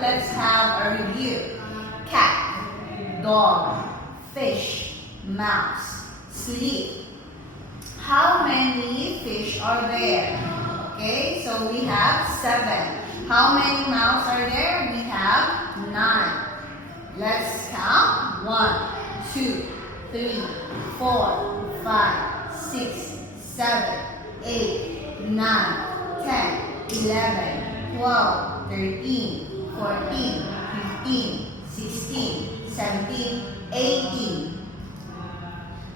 let's have a review. Cat, dog, fish, mouse, sleep. How many fish are there? Okay, so we have 7. How many mouse are there? We have 9. Let's count. 1, 2, 3, 4, 5, 6, 7, 8, 9, 10, 11, 12, 13, 14, 15, 16, 17, 18.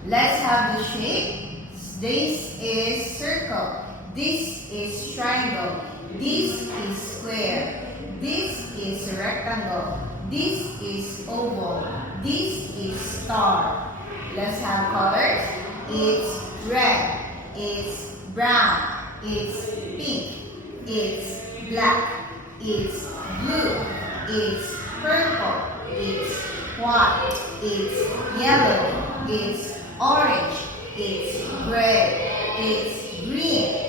Let's have the shape. This is circle. This is triangle. This is square. This is rectangle. This is oval. This is star. Let's have colors. It's red. It's brown. It's pink. It's black. It's blue. It's purple. It's white. It's yellow. It's orange. It's gray. It's green.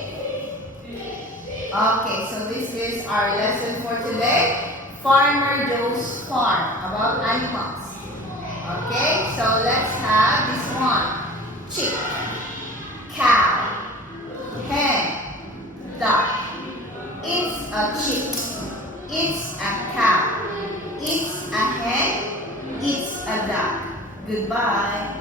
Okay, so this is our lesson for today. Farmer Joe's Farm, about animals. Okay, so let's have this one. Chick, cow, hen, duck. It's a chick. It's a cow. It's a hen. It's a duck. Goodbye.